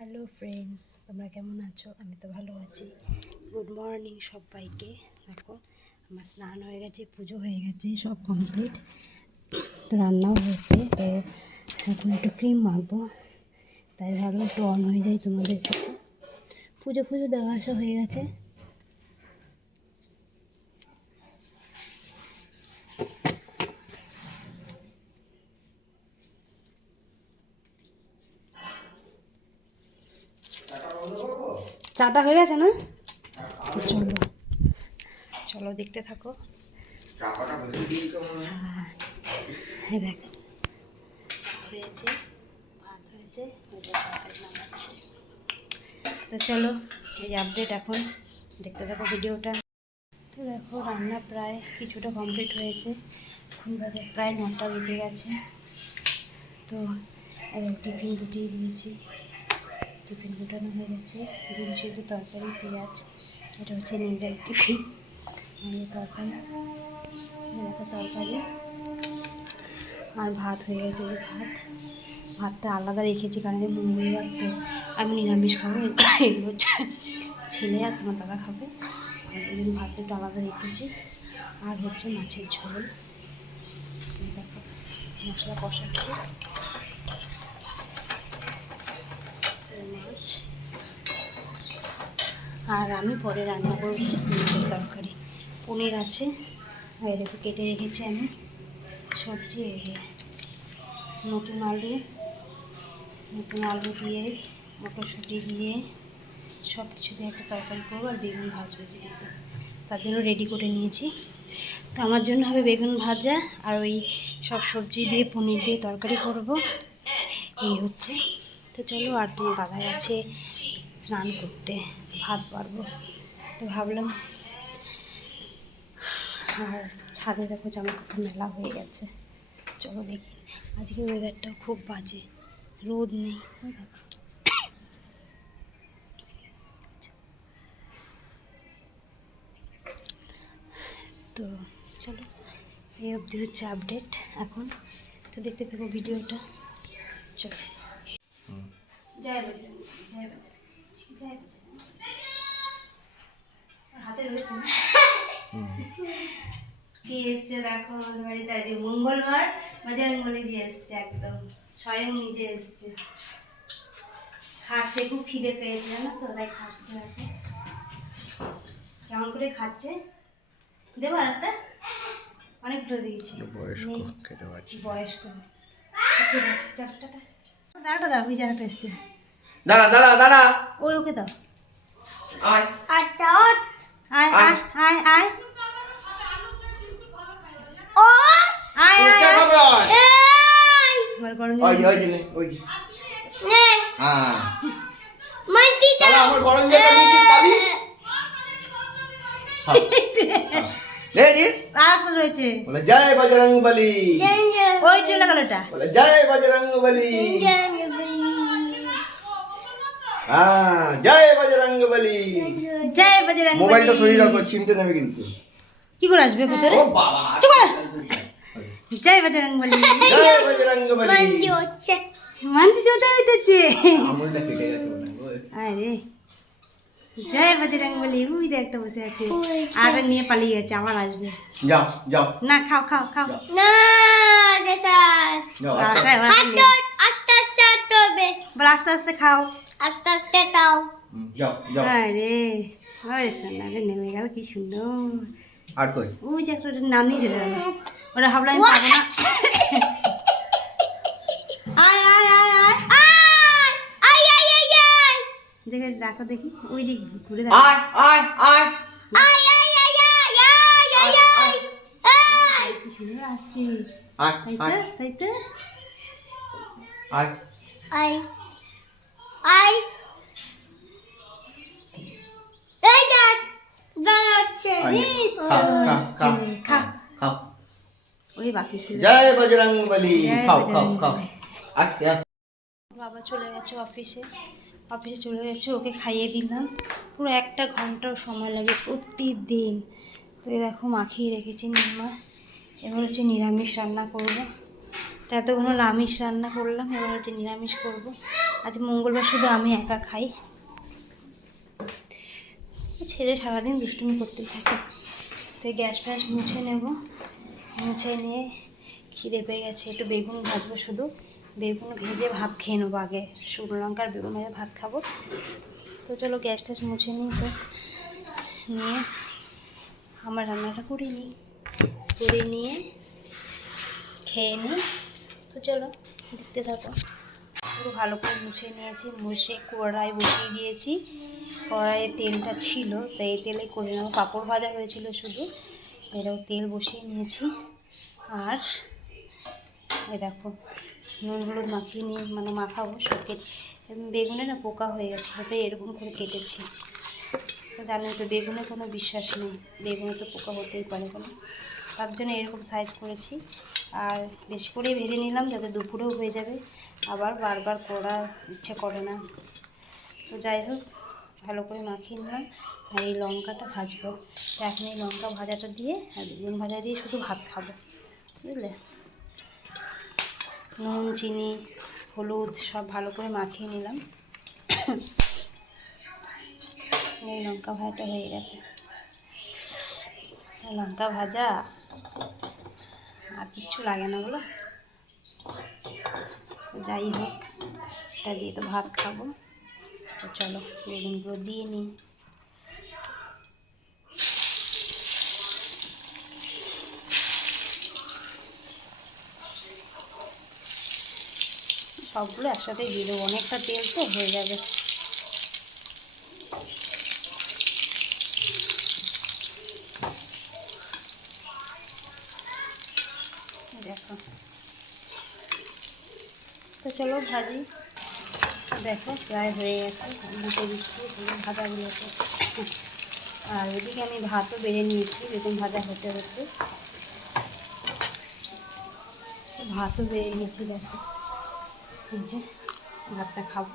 Hello friends তোমরা কেমন আছো? আমি তো ভালো আছি। গুড মর্নিং সবাইকে। দেখো, আমার স্নান হয়ে গেছে, পুজো হয়ে গেছে, সব কমপ্লিট তো রান্নাও হচ্ছে। তো এখন একটু ক্রিম মাখবো। তাই ভালো একটু অন হয়ে যায় তোমাদের পুজো পুজো দেওয়া আসা হয়ে গেছে। চাটা হয়ে গেছে না? চলো। চলো দেখতে থাকো। হ্যাঁ। দেখো। হয়েছে ভাত হয়েছে নামাচ্ছে। তো চলো এই আপডেট এখন। দেখতে থাকো ভিডিওটা। তো দেখো রান্না প্রায় কিছুটা কমপ্লিট হয়েছে। এখন বাজে প্রায় নটা বেজে গেছে। তো এই টিফিন দুটিয়ে দিয়েছি। টিফিন গুটানো হয়ে গেছে। ডিম সিদ্ধ তরকারি, পেঁয়াজ, এটা হচ্ছে নিজের টিফিন। তরকারি দেখো তরকারি। আর ভাত হয়ে গেছে যে ভাত। ভাতটা আলাদা রেখেছি কারণ মঙ্গলবার তো আমি নিরামিষ খাব, এগুলো হচ্ছে ছেলে আর তোমার দাদা খাবে। আর ওই ভাতটা একটু আলাদা রেখেছি। আর হচ্ছে মাছের ঝোল। দেখো, মশলা কষাচ্ছি এই মাছ আর আমি পরে রান্না করব হচ্ছে পনিরের তরকারি। পনির আছে, আর কেটে রেখেছি আমি সবজি, এই নতুন আলু নতুন আলু দিয়ে, মটরশুঁটি দিয়ে সব কিছু দিয়ে একটা তরকারি করব আর বেগুন ভাজবো যে তার জন্য রেডি করে নিয়েছি। তো আমার জন্য হবে বেগুন ভাজা আর ওই সব সবজি দিয়ে, পনির দিয়ে তরকারি করব। এই হচ্ছে। তো চলো আর তোমার দাদা গেছে স্নান করতে ভাত পারব তো ভাবলাম আর ছাদে দেখো জামা কাপড় মেলা হয়ে গেছে। চলো দেখি আজকে ওয়েদারটাও খুব বাজে রোদ নেই। তো চলো এই অবধি হচ্ছে আপডেট এখন। তো দেখতে থাকো ভিডিওটা চলো। জয় বজরং জয় বজরং। হাতে রয়েছে না কি এসছে দেখো বাড়িতে আজ মঙ্গলবার বজরঙ্গলি এসছে একদম স্বয়ং নিজে এসছে খাচ্ছে খুব খিদে পেয়েছে জানো তো তাই খাচ্ছে কেমন করে খাচ্ছে দেবো অনেকগুলো দিয়েছি বয়স্ক নেই। খেতে পারছি বয়স্ক। ঠিক আছে টাটা টাটা। দাঁড়াটা দাও বিচারাটা এসছে। দাঁড়া দাঁড়া দাঁড়া। ওই ওকে দাও। আয়। বজরঙ্গ বলি আয় আয়। ও! ওই চলে গেল রয়েছে। জয় বজরঙ্গবলী ওই জয়। হ্যাঁ জয় বজরং বলি জয় বজরং মোবাইলটা সরিয়ে রাখো চিমটে নেবে কিন্তু। কি করে আসবে ভিতরে? ও বাবা চুপ জয় বজরং বলি জয় বজরং বলি মাটি হচ্ছে। মানতে তো ওটাই হইতেছে। আমুলটা কেটে গেছে আরে জয় বজরং বলি উই দে একটা বসে আছে। আর নিয়ে পালিয়ে গেছে আবার আসবে। যাও যাও। না খাও খাও খাও। না জেসা আস্তে হাত নেই। আস্তে আস্তে হবে। বল আস্তে আস্তে খাও। আস্তে আস্তে তাও যাও যাও আরে আরে সোনা রে নেমে গেল কি সুন্দর আর কই ওই যে একটা নাম নিয়ে চলে গেল ওরা ভাবলাম আমি পাবো না আয় আয় আয় আয় আই আই আই আই আই দেখে ডাকো দেখি ওই দিক ঘুরে দেখো আয় আয় আয় আই কি সুন্দর আসছে আয় তাই তো আয় তাই তো আয় আই আই এই দেখ দাঁড়াচ্ছে আয়। এই তো খাও খাও খাও খাও খাও ওই বাকি ছিল। জয় বজরং বলি খাও খাও খাও আস্তে আস্তে বাবা চলে গেছে অফিসে অফিসে চলে গেছে ওকে খাইয়ে দিলাম। পুরো একটা ঘন্টাও সময় লাগে প্রতিদিন। তো দেখো মাখিয়ে রেখেছি নিমা এবার হচ্ছে নিরামিষ রান্না করব। তো এতক্ষণ হলো আমিষ রান্না করলাম এবার হচ্ছে নিরামিষ করব। আজ মঙ্গলবার শুধু আমি একা খাই। ছেলে সারাদিন দুষ্টুমি করতেই থাকে। তো গ্যাস ফ্যাস মুছে নেব। মুছে নিয়ে খিদে পেয়ে গেছে। একটু বেগুন ভাজবো শুধু। বেগুন ভেজে ভাত খেয়ে নেব আগে। শুকনো লঙ্কার বেগুন ভেজে ভাত খাব। তো চলো গ্যাস ট্যাস মুছে নিই তো। নিয়ে আমার রান্নাটা করে নিই। করে নিয়ে খেয়ে নিই। তো চলো দেখতে থাকো। পুরো ভালো করে মুছে নিয়েছি, মুছে কড়াই বসিয়ে দিয়েছি। কড়াইয়ে তেলটা ছিল, তো এই তেলে করে নেব পাঁপড় ভাজা হয়েছিল শুধু। এটাও তেল বসিয়ে নিয়েছি। আর এই দেখো, নুন হলুদ মাখিয়ে নিয়ে মানে মাখাবো সব বেগুনে না পোকা হয়ে গেছে, তাই এরকম করে কেটেছি। তো জানেন তো, বেগুনে কোনো বিশ্বাস নেই। বেগুনে তো পোকা হতেই পারে কোনো তার জন্য এরকম সাইজ করেছি। আর বেশি করেই ভেজে নিলাম, যাতে দুপুরেও হয়ে যাবে। আবার বারবার করা ইচ্ছে করে না। তো যাই হোক, ভালো করে মাখিয়ে নিলাম। আর এই লঙ্কাটা ভাজবো। এখন এই লঙ্কা ভাজাটা দিয়ে, আর বেগুন ভাজা দিয়ে শুধু ভাত খাব। বুঝলে? নুন, চিনি, হলুদ, সব ভালো করে মাখিয়ে নিলাম। এই লঙ্কা ভাজাটা হয়ে গেছে। লঙ্কা ভাজা আর কিচ্ছু লাগে না বলো। যাই হোক, এটা দিয়ে তো ভাত খাব। তো চলো, বেগুনগুলো দিয়ে নিই। সবগুলো একসাথে দিয়ে দেবো। অনেকটা তেল তো হয়ে যাবে দেখো তো চলো ভাজি। দেখো, প্রায় হয়ে গেছে। দুটো দিচ্ছি ভাজাগুলোকে। আর এদিকে আমি ভাতও বেড়ে নিয়েছি, বেগুন ভাজা হতে হতে। ভাতও বেড়ে নিয়েছি, দেখো। যে, ভাতটা খাব।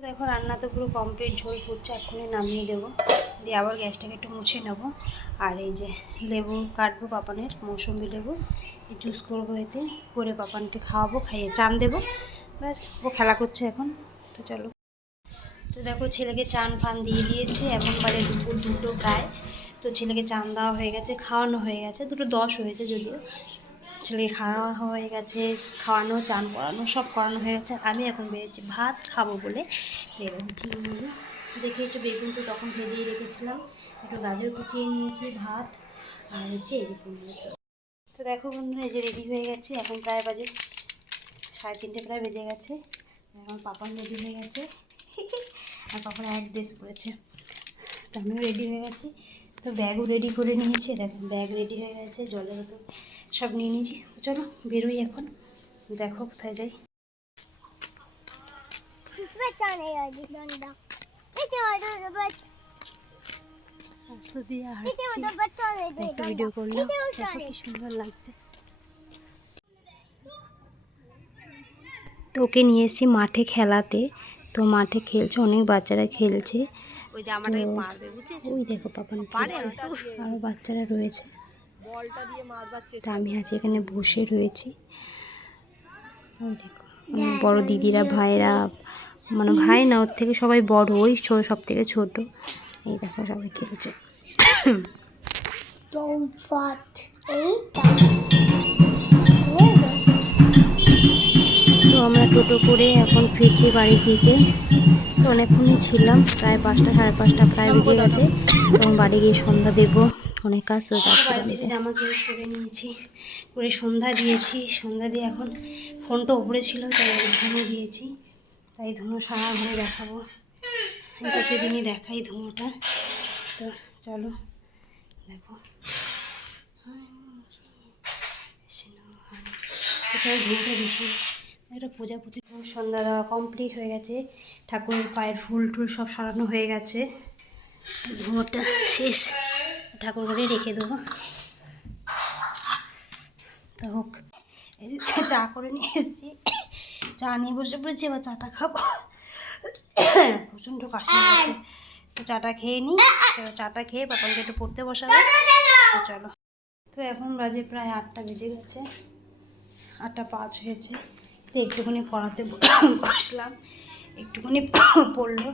দেখো, রান্না তো পুরো কমপ্লিট ঝোল ফুটছে এক্ষুনি নামিয়ে দেবো। দিয়ে আবার গ্যাসটাকে একটু মুছে নেব। আর এই যে, লেবু কাটবো পাপানের, মৌসুমি লেবু। জুস করব এতে, করে পাপানকে খাওয়াবো, খাইয়ে চান দেবো। ব্যাস, ও খেলা করছে এখন, তো চলো। তো দেখো, ছেলেকে চান ফান দিয়ে দিয়েছি এখন বারে দুপুর দুটো প্রায়। তো ছেলেকে চান দেওয়া হয়ে গেছে, খাওয়ানো হয়ে গেছে, দুটো দশ হয়েছে যদিও। ছেলেকে খাওয়া হয়ে গেছে, খাওয়ানো, চান করানো, সব করানো হয়ে গেছে আমি এখন বেরিয়েছি ভাত খাব বলে। বলব দেখে একটু বেগুন তো তখন ভেজেই রেখেছিলাম, একটু গাজর কুচিয়ে নিয়েছি, ভাত, আর হচ্ছে এই যে তো দেখো বন্ধুরা, এই যে রেডি হয়ে গেছে। এখন প্রায় বাজে সাড়ে তিনটে, প্রায় বেজে গেছে। আমার পাপন রেডি হয়ে গেছে। আর পাপন এক ড্রেস পড়েছে তো আমিও রেডি হয়ে গেছি। তো ব্যাগও রেডি করে নিয়েছি। দেখো ব্যাগ রেডি হয়ে গেছে, জলের তো সব নিয়ে নিয়েছি। তো চলো, বেরোই এখন। দেখো কোথায় যাই। This is তোকে ভিডিও তো ওকে নিয়ে এসেছি মাঠে খেলাতে। তো মাঠে খেলছে অনেক বাচ্চারা খেলছে। আরও দেখো বাচ্চারা রয়েছে। আমি আজ এখানে বসে রয়েছি। দেখো অনেক বড় দিদিরা ভাইরা মানে ভাই না ওর থেকে সবাই বড় ওই সব থেকে ছোট। এই দেখো সবাই খেলছে Don't. তো আমরা টোটো করে এখন ফিরছি বাড়ির দিকে। তো অনেকক্ষণই ছিলাম প্রায় পাঁচটা সাড়ে পাঁচটা প্রায় বেজে গেছে। তখন বাড়ি গিয়ে সন্ধ্যা দেবো অনেক কাজ তো যাচ্ছি জামা চেঞ্জ করে নিয়েছি করে সন্ধ্যা দিয়েছি। সন্ধ্যা দিয়ে এখন ফোনটা উপরে ছিল তাই ধুনো দিয়েছি। তাই ধুনো সারা ঘরে দেখাবো। প্রতিদিনই দেখাই ধুনোটা তো চলো, দেখো। চলো ধুনোটা দেখি একটা প্রজাপতি সন্ধ্যা দেওয়া কমপ্লিট হয়ে গেছে। ঠাকুরের পায়ের ফুল টুল সব সারানো হয়ে গেছে। ধুনোটা শেষ। ঠাকুর ঘরে রেখে দেবো। তো হোক চা করে নিয়ে এসেছি। চা নিয়ে বসে পড়েছি, এবার চাটা খাব। প্রচণ্ড কাশি হচ্ছে তো চাটা খেয়ে নিই চাটা খেয়ে পাপাকে একটু পড়তে বসাবো। তো চলো। তো এখন বাজে প্রায় আটটা বেজে গেছে। আটটা পাঁচ হয়েছে। তো একটুখানি পড়াতে বসলাম। একটুখানি পড়ল।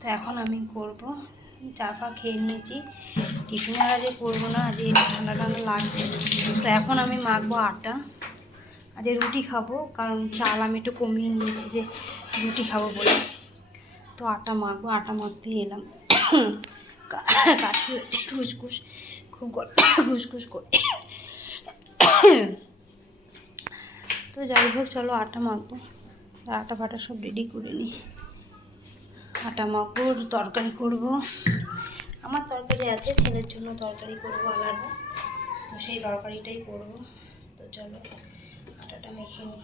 তো এখন আমি করব। চা ফা খেয়ে নিয়েছি। টিফিন আর আজকে করব না। আজকে ঠান্ডা ঠান্ডা লাগছে। তো এখন আমি মাখবো আটা। আজকে রুটি খাব, কারণ চাল আমি একটু কমিয়ে নিয়েছি যে রুটি খাব বলে। তো আটা মাখবো, আটা মাখতে এলাম। কাশি হচ্ছে খুসখুস খুব খুসখুস করে। তো যাই হোক, চলো আটা মাখবো। আটা ফাটা সব রেডি করে নিই। আটা মাখবো, তরকারি করব। আমার তরকারি আছে, ছেলের জন্য তরকারি করব আলাদা। তো সেই তরকারিটাই করব। তো চলো। আটাটা মেখে নিই।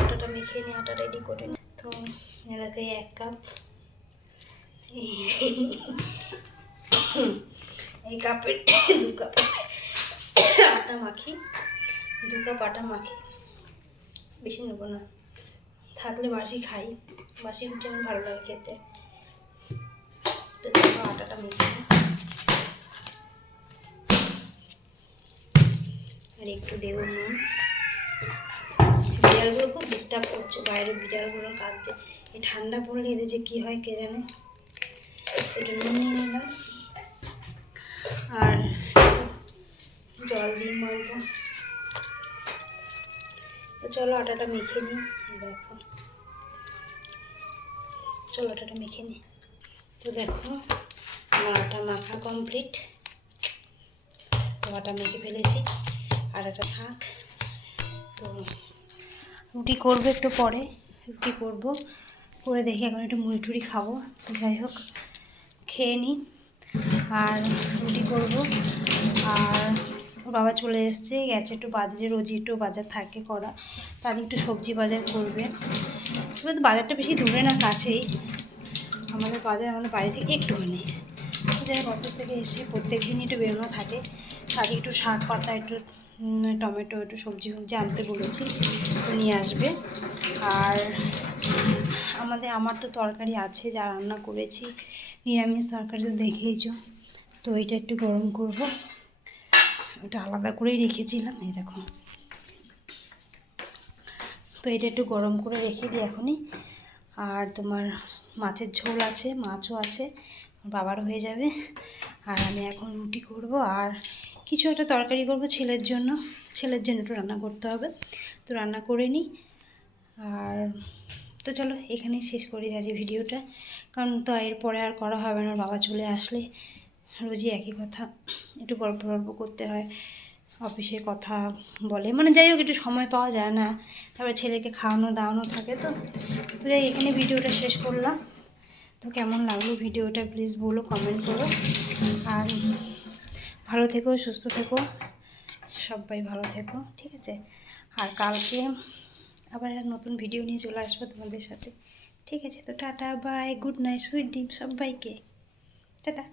আটাটা মেখে নিই আটা রেডি করে নিই। তো এ দেখো, এই এক কাপ। এই কাপের, দু কাপ আটা মাখি। দু কাপ আটা মাখি। বেশি নেব না। থাকলে বাসি খাই। বাসি রুটি আমার ভালো লাগে খেতে। দেখো আটাটা নিই। আর একটু দেবো নুন। বিড়ালগুলো খুব ডিস্টার্ব করছে বাইরে বিড়ালগুলো কাঁদছে এই ঠান্ডা পড়লে এদের যে কী হয় কে জানে? একটু নিয়ে নিলাম। আর জল দিয়ে মাখবো। তো চলো আটাটা মেখে নিই দেখো। চলো আটাটা মেখে নিই। তো দেখো আমার মাখা কমপ্লিট তো মেখে ফেলেছি। আটাটা থাক। তো রুটি করব একটু পরে। রুটি করব। করে দেখি এখন একটু মুড়ি টুড়ি খাব। যাই হোক, খেয়ে নিই আর রুটি করব। আর বাবা চলে এসছে। গেছে একটু বাজারে, রোজই একটু বাজার থাকে করা। তার একটু সবজি বাজার করবে। বাজারটা বেশি দূরে না, কাছেই। আমাদের বাজার আমাদের বাড়ি থেকে একটুখানি। যাই বছর থেকে এসে প্রত্যেক দিনই একটু বেরোনো থাকে। তাকে একটু শাক পাতা, একটু টমেটো, একটু সবজি ফবজি আনতে বলেছি নিয়ে আসবে। আর আমাদের, আমার তো তরকারি আছে, যা রান্না করেছি, নিরামিষ তরকারি তো দেখেইছো, তো এটা একটু গরম করব। ওটা আলাদা করেই রেখেছিলাম, এই দেখো। তো এটা একটু গরম করে রেখে দিই এখনই। আর তোমার মাছের ঝোল আছে, মাছও আছে বাবারও হয়ে যাবে। আর আমি এখন রুটি করব। আর কিছু একটা তরকারি করব ছেলের জন্য। ছেলের জন্য একটু রান্না করতে হবে। তো রান্না করে নিই। আর তো চলো, এখানেই শেষ করি আজকে ভিডিওটা। কারণ তো এরপরে আর করা হবে না। বাবা চলে আসলে রোজই একই কথা। একটু গল্প গল্প করতে হয়। অফিসে কথা বলে। মানে যাই হোক, একটু সময় পাওয়া যায় না। তারপরে ছেলেকে খাওয়ানো দাওয়ানো থাকে তো। তো যাই, এখানে ভিডিওটা শেষ করলাম। তো কেমন লাগল ভিডিওটা প্লিজ বলো কমেন্ট করো। আর ভালো থেকো, সুস্থ থেকো, সবাই ভালো থেকো, ঠিক আছে? আর কালকে আবার নতুন ভিডিও নিয়ে চলে আসব তোমাদের সাথে। ঠিক আছে? তো tata bye good night sweet dream সবাইকে। টাটা।